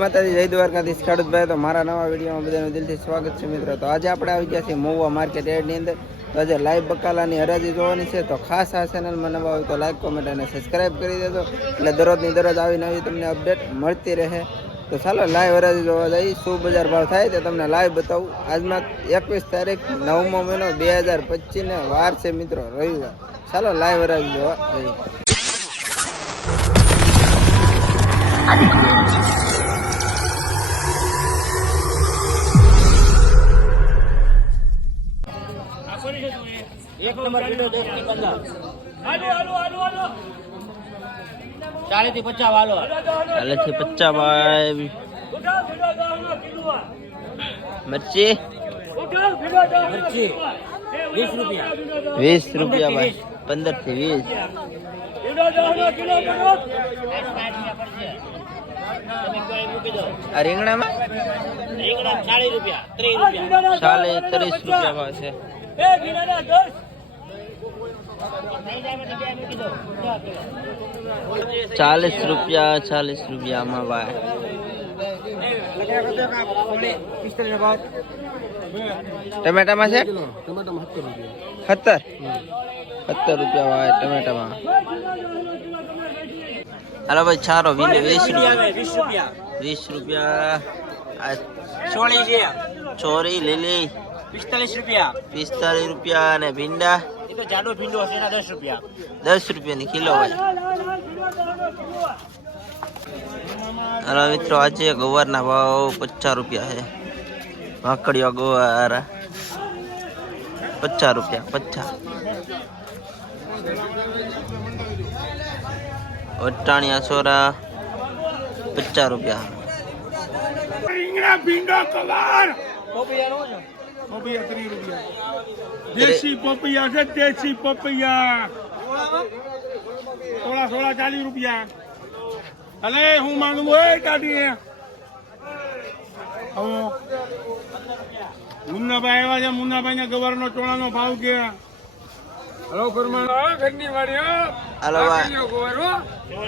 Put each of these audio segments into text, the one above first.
માતાજી, જય દ્વારકાધીશ ખેડૂતભાઈ તો મારા નવા વિડીયોમાં બધાનું દિલથી સ્વાગત છે મિત્રો. તો આજે આપણે આવી ગયા છીએ મહુવા માર્કેટ એડની અંદર. તો આજે લાઈવ બકાલાની હરાજી જોવાની છે. તો ખાસ આ ચેનલમાં નવા હોય તો લાઈક કોમેન્ટ અને સબસ્ક્રાઈબ કરી દેજો. એટલે દરરોજની દરરોજ આવી નવી તમને અપડેટ મળતી રહે. તો ચાલો, લાઈવ હરાજી જોવા જઈએ. શું બજાર ભાવ થાય તે તમને લાઈવ બતાવું. આજમાં એકવીસ તારીખ, નવમો મહિનો, બે હજાર પચીસને વાર છે મિત્રો, રવિવાર. ચાલો, લાઈવ હરાજી જોવા જઈએ. એક નંબર કિલો દસથી પંદર ચાલીસથી પચાસ વાલો. ચાલીસથી પચાસ ભાઈ. મરચી? મરચી. વીસ રૂપિયા. વીસ રૂપિયા ભાઈ. પંદરથી વીસ આ રીંગણામાં? રીંગણા ચાલીસ રૂપિયા ત્રીસ રૂપિયા. ચાલીસ ત્રીસ રૂપિયા ભાવ છે. ચાલીસ રૂપિયા ચાલીસ રૂપિયામાં ભાઈ ટમેટામાં છે સત્તર સત્તર રૂપિયા ભાઈ ટમેટામાં હાલો ભાઈ ચારો વીસ વીસ રૂપિયા વીસ રૂપિયા વીસ રૂપિયા આ સોળી છે ચોરી લીલી પિસ્તાલીસ રૂપિયા પિસ્તાલીસ રૂપિયા અને ભીંડા એ તો જાડો ભીંડો હશે એના દસ રૂપિયા. દસ રૂપિયાની કિલો હોય. હલો મિત્રો આજે ગવારના ભાવ પચાસ રૂપિયા છે. ભાકડીઓ ગવાર. પચાસ રૂપિયા પચાસ. વટાણિયા છોરા પચાસ રૂપિયા. રીંગણા ભીંડો કવાર પપૈયા ત્રીસ રૂપિયા. દેશી પપૈયા છે દેશી પપૈયા. સોળા સોળા ચાલીસ રૂપિયા. અલે હું માંગુ હોય કાઢી હવે મુન્નાભાઈ આવ્યા છે મુન્નાભાઈ ને ગવારનો ચોળાનો ભાવ કે. હલો ઘરની વાડી ગવાર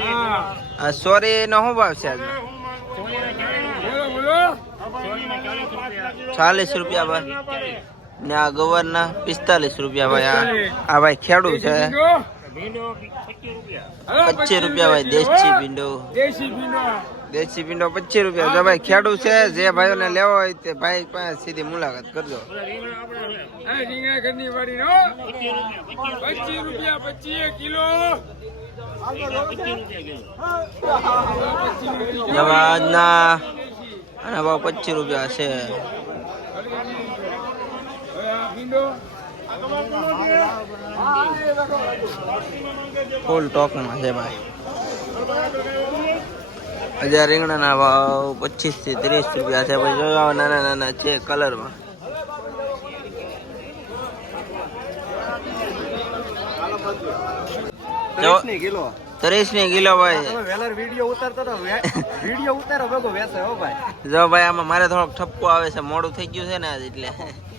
હા. સોરી નો શું ભાવ છે બોલો બોલો. ચાલીસ રૂપિયા ભાઈ. ને આ ગવારના પિસ્તાલીસ રૂપિયા ભાઈ. આ ભાઈ ખેડૂ છે. પચીસ રૂપિયા ભાઈ દેશી ભીંડો. દેશી ભીંડો પચીસ રૂપિયા. જો ભાઈ ખેડૂ છે જે ભાઈઓને લેવો હોય તે ભાઈ પાસે સીધી મુલાકાત કરજો. કિલો જવાજના આના ભાવ પચીસ રૂપિયા છે. ફૂલ ટોકમાં છે ભાઈ. હજાર રીંગણાના ભાવ પચીસથી ત્રીસ રૂપિયા છે. પછી જોયા નાના નાના છે કલરમાં કિલો. ત્રીસની કિલો ભાઈ વેલર વિડિયો ઉતારતો તો વિડિયો ઉતારો ભેગો વેસે હો ભાઈ. જો ભાઈ આમાં મારે થોડોક ઠપકો આવે છે મોડું થઈ ગયું છે ને આજ એટલે.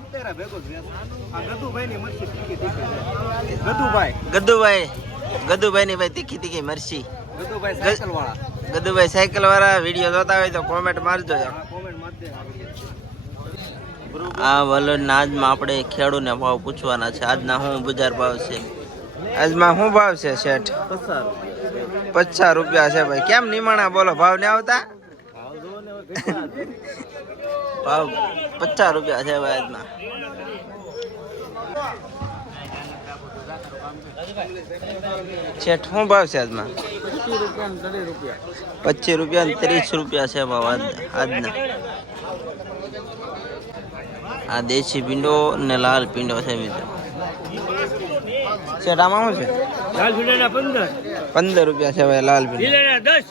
ઉતારા ભેગો જ આ ગદુભાઈ ની મરચી તીખી તીખી ગદુભાઈ ગદુભાઈ ની ભાઈ તીખી તીખી મરસી ગદુભાઈ સાયકલ વાળા ગદુભાઈ સાયકલ વાળા વીડિયો જોતા હોય તો કોમેન્ટ મારજો યાર. કોમેન્ટ માર આ વલણના આજમાં આપણે ખેડૂને ભાવ પૂછવાના છે. આજના શું બજાર ભાવ છે? આજમાં શું ભાવ છે શેઠ? પચાસ રૂપિયા છે ભાઈ. કેમ નિમાણા બોલો, ભાવ ને આવતા? ભાવ પચાસ રૂપિયા છે ભાઈ આજના. શેઠ, શું ભાવ છે આજમાં પચીસ રૂપિયા ત્રીસ રૂપિયા છે ભાવ આજ- આજના. આ દેશી પીંડો ને લાલ પીંડો છે મિત્રો. શેઠ શું છે? લાલ ભીડાના પંદર. પંદર રૂપિયા છે ભાઈ લાલ ભીંડા. લીલાના દસ.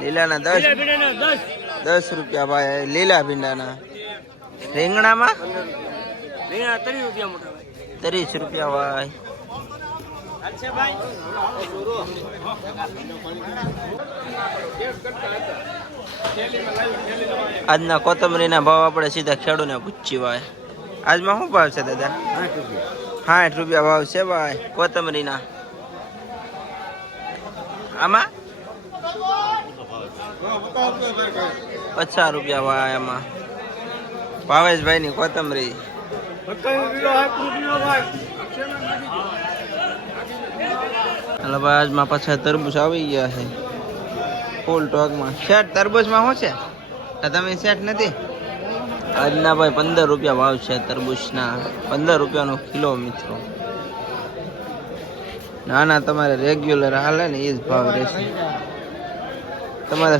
લીલાના દસ? ભીંડાના દસ. દસ રૂપિયા ભાઈ લીલા ભીંડાના. રીંગણામાં? રીંગણા ત્રીસ રૂપિયા મોટા ભાઈ. ત્રીસ રૂપિયા ભાઈ. આજના કોથમરીના ભાવ આપણે સીધા ખેડૂને પૂછી ભાઈ આજમાં શું ભાવ છે દાદા? સાઠ રૂપિયા ભાવ છે ભાઈ, કોથમરીના. આમાં? પચાસ રૂપિયા ભાઈ એમાં ભાવેશભાઈની કોથમરી. બત્તાવીસ કિલો આઠ કિલો ભાઈ એટલે ભાઈ આજમાં પાછા તરબૂચ આવી ગયા છે. ફૂલ ટોકમાં શેઠ, તરબૂચમાં શું છે? તમે શેઠ નથી? આજના ભાઈ પંદર રૂપિયા ભાવ છે તરબૂચના. પંદર રૂપિયાનો કિલો મિત્રો. ના ના તમારે રેગ્યુલર હાલે ને એ જ ભાવ રહેશે. તમારે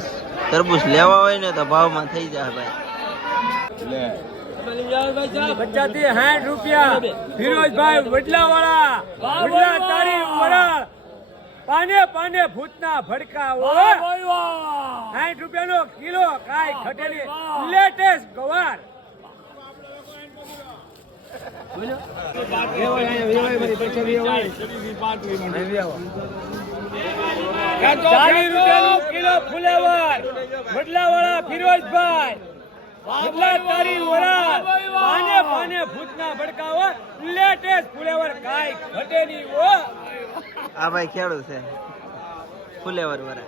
તરબૂચ લેવા હોય ને તો ભાવમાં થઈ જાય ભાઈ. પચાસથી સાઠ રૂપિયા. ફિરોજભાઈ વડલા વાળા વડલા તારી વડા પાને પાને ભૂતના ભડકા સાઠ રૂપિયાનો કિલો કાય ખટેલી લેટેસ્ટ ગવાર. ફિરોજભાઈ. એટલા તારી વડા પાને પાને ભૂતના ભડકાઓ લેટેસ્ટ ફુલેવર કાય ઘટે નહીં હો. આ ભાઈ ખેડૂત છે. ફુલેવર વરા.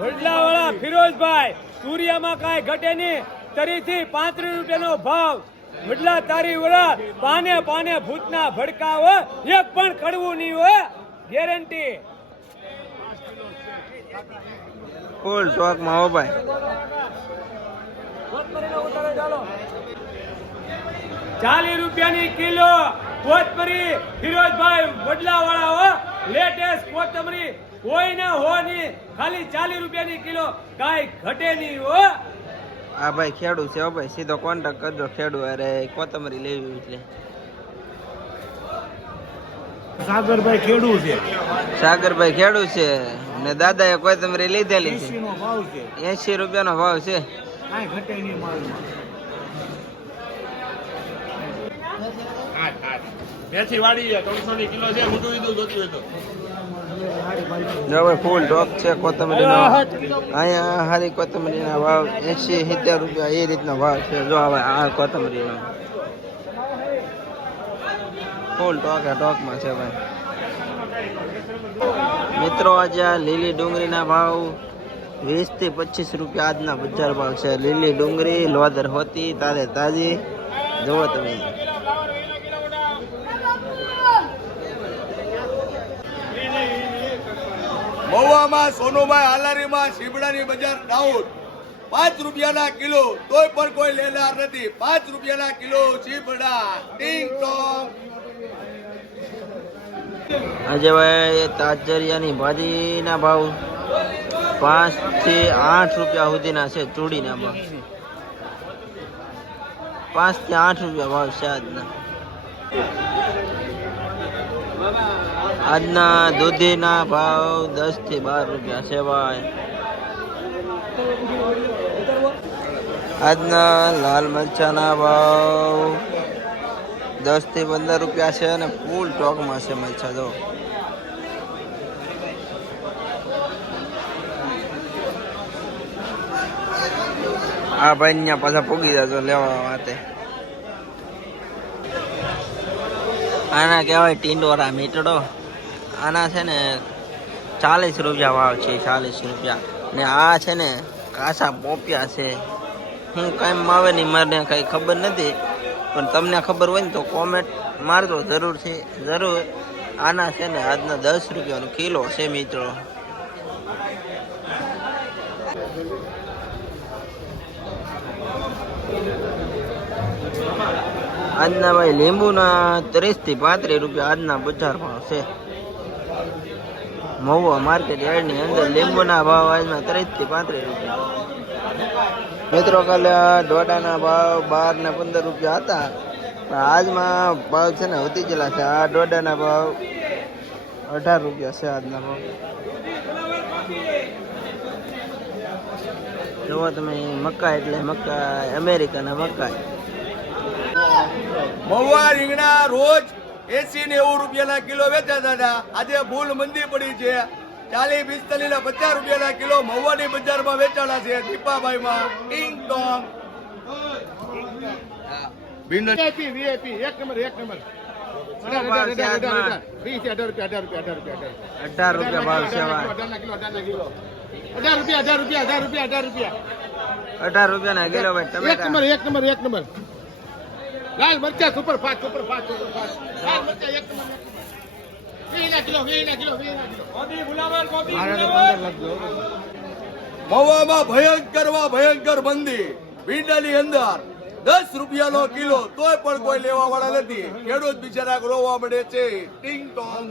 વડલા ફિરોજભાઈ સૂર્યામાં કાઈ ઘટે નહીં તરીથી પાંત્રીસ રૂપિયાનો ભાવ. વડલા તારી વડા પાને પાને ભૂતના ભડકાઓ એક પણ કડવું નહીં હો ગેરંટી. ફૂલ સ્ટોકમાં હો ભાઈ. ચાલીસ રૂપિયાની કિલો કોથમરી ફિરોજભાઈ વડલા વાળા હો. લેટેસ્ટ કોથમરી હોય ને હો નહીં ખાલી ચાલીસ રૂપિયાની કિલો. કાઈ ઘટે નહીં હો. આ ભાઈ ખેડૂ છે હો ભાઈ. સીધો કોન્ટેક્ટ કરજો ખેડૂ અરે કોથમરી લેવી એટલે. સાગરભાઈ ખેડુ છે. સાગરભાઈ ખેડૂ છે. ને દાદાએ કોથમરી લીધેલી છે. નો ભાવ છે. એસી રૂપિયાનો ભાવ છે. કાંઈ ઘટે નહીં માલમાં. મેથી વાળી છે ત્રણસો ની કિલો છે મોટું લીધું જોતું હોય તો. ફૂલ ટોક છે કોથમરીનો. અહીંયા હારી કોથમરીના ભાવ એસી સિત્તેર રૂપિયા એ રીતનો ભાવ છે. જો હવે આ કોથમરીનો. ફૂલ ટોક એ ટોકમાં છે ભાઈ. મિત્રો આજે આ લીલી ડુંગળીના ભાવ વીસથી પચીસ રૂપિયા આજના બજાર ભાવ છે. લીલી ડુંગળી લોદર હોતી તારે તાજી. જુઓ તમે. મહુવામાં સોનુભાઈ હાલારીમાં શીબડાની બજાર ડાઉન. પાંચ રૂપિયાના કિલો તોય પણ કોઈ લેનાર નથી. પાંચ રૂપિયાના કિલો શીબડા. ટીંગ ટોંગ આજે ભાઈ તાજરિયાની ભાજીના ભાવ પાંચથી આઠ રૂપિયા સુધીના છે ચૂડીના ભાવ. પાંચથી આઠ રૂપિયા ભાવ છે આજના. આજના દૂધીના ભાવ દસથી બાર રૂપિયા છે આજના લાલ મરચાના ભાવ દસથી પંદર રૂપિયા છે અને ફૂલ ટોકમાં છે મરચા, જો. આ ભાઈ અહીંયા પાછા પૂગી જજો લેવા માટે. આના કહેવાય ટીંડોરા મીટડો. આના છે ને ચાલીસ રૂપિયા ભાવ છે, ચાલીસ રૂપિયા. ને આ છે ને કાસા પોપિયા છે. હું કાંઈ આવે નહીં મારે કાંઈ ખબર નથી, પણ તમને ખબર હોય ને તો કોમેન્ટ મારજો જરૂરથી જરૂર. આના છે ને આજના દસ રૂપિયાનો કિલો છે મિત્રો આજના ભાઈ લીંબુના ત્રીસથી પાંત્રીસ રૂપિયા આજના બજાર ભાવ છે. મહુવા માર્કેટ યાર્ડની અંદર લીંબુના ભાવ આજના ત્રીસથી પાંત્રીસ રૂપિયા. મિત્રો, કાલે દોડાના ભાવ બાર ને પંદર રૂપિયા હતા. પણ આજમાં ભાવ છે ને વધી ગયેલા છે. આ દોડાના ભાવ અઢાર રૂપિયા છે આજના ભાવ. જુઓ તમે, મકાઈ એટલે મકા અમેરિકાના મકાઈ. મહુવા રીંગણા રોજ એસી નેવું રૂપિયાના કિલો વેચાતા હતા આજે ભૂલ મંદી પડી છે. ચાલીસ પિસ્તાલીસ ના પચાસ રૂપિયાના કિલો મહુવાની બજારમાં વેચાણા છે દીપાભાઈમાં. ટીંગ ટોંગ વીઆઈપી વીઆઈપી એક નંબર એક નંબર. અઢાર રૂપિયા ભાવ છે અઢાર રૂપિયા અઢાર રૂપિયા. અઢાર રૂપિયા અઢાર રૂપિયા અઢાર રૂપિયા ના કિલો ભાઈ એક નંબર એક નંબર એક નંબર. લાલ મરચા super fast super fast super fast લાલ મરચા એક નંબર ભયંકરમાં ભયંકર મંદી ભીંડાની અંદર દસ રૂપિયાનો કિલો તોય પણ કોઈ લેવા વાળા નથી. ખેડૂત બિચારા રોવા મળે છે. ટિંગ ટોંગ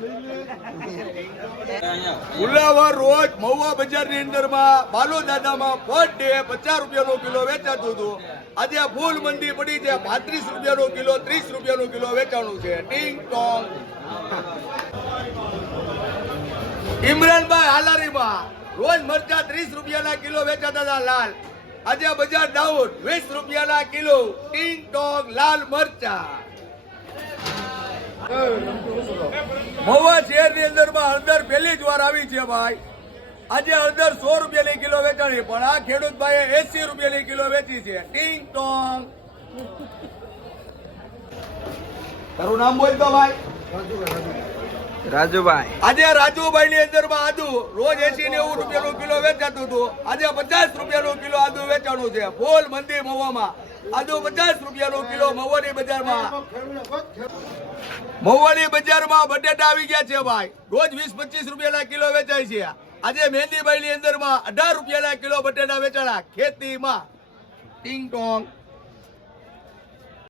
ફુલાવર રોજ મહુવા બજારની અંદરમાં બાલો દાદામાં પર ડે પચાસ રૂપિયાનો કિલો વેચાતું હતું. આજે ફૂલ મંદી પડી છે. પાંત્રીસ રૂપિયાનો કિલો, ત્રીસ રૂપિયાનો કિલો વેચાણું છે. ટિંગ ટોંગ ઇમરાનભાઈ હાલારીમાં રોજ મરચા ત્રીસ રૂપિયાના કિલો વેચાતા હતા લાલ. આજે બજાર ડાઉન વીસ રૂપિયાના કિલો ટીંગ ટોંગ લાલ મરચા. મહુવા અંદરમાં હળદર પહેલી જ વાર આવી છે ભાઈ. આજે હળદર સો રૂપિયાની કિલો વેચાણી, પણ આ ખેડૂત ભાઈએ એસી રૂપિયાની કિલો વેચી છે. ટીંગ ટોંગ. તારું નામ બોલતો ભાઈ. રાજુભાઈ. આજે રાજુભાઈ ની અંદરમાં આદુ રોજ એસી નેવું રૂપિયાનું કિલો વેચાતું હતું. આજે પચાસ રૂપિયા નું કિલો આદુ વેચાણું છે. ફૂલ મંદી મહુવામાં આદુ પચાસ રૂપિયા નું કિલો મહુવાની બજારમાં. મહુવાની બજારમાં બટેટા આવી ગયા છે ભાઈ. રોજ વીસ પચીસ રૂપિયા ના કિલો વેચાય છે. આજે મહેંદીભાઈ ની અંદરમાં અઢાર રૂપિયા ના કિલો બટેટા વેચાણા ખેતીમાં. ટિંગ ટોંગ.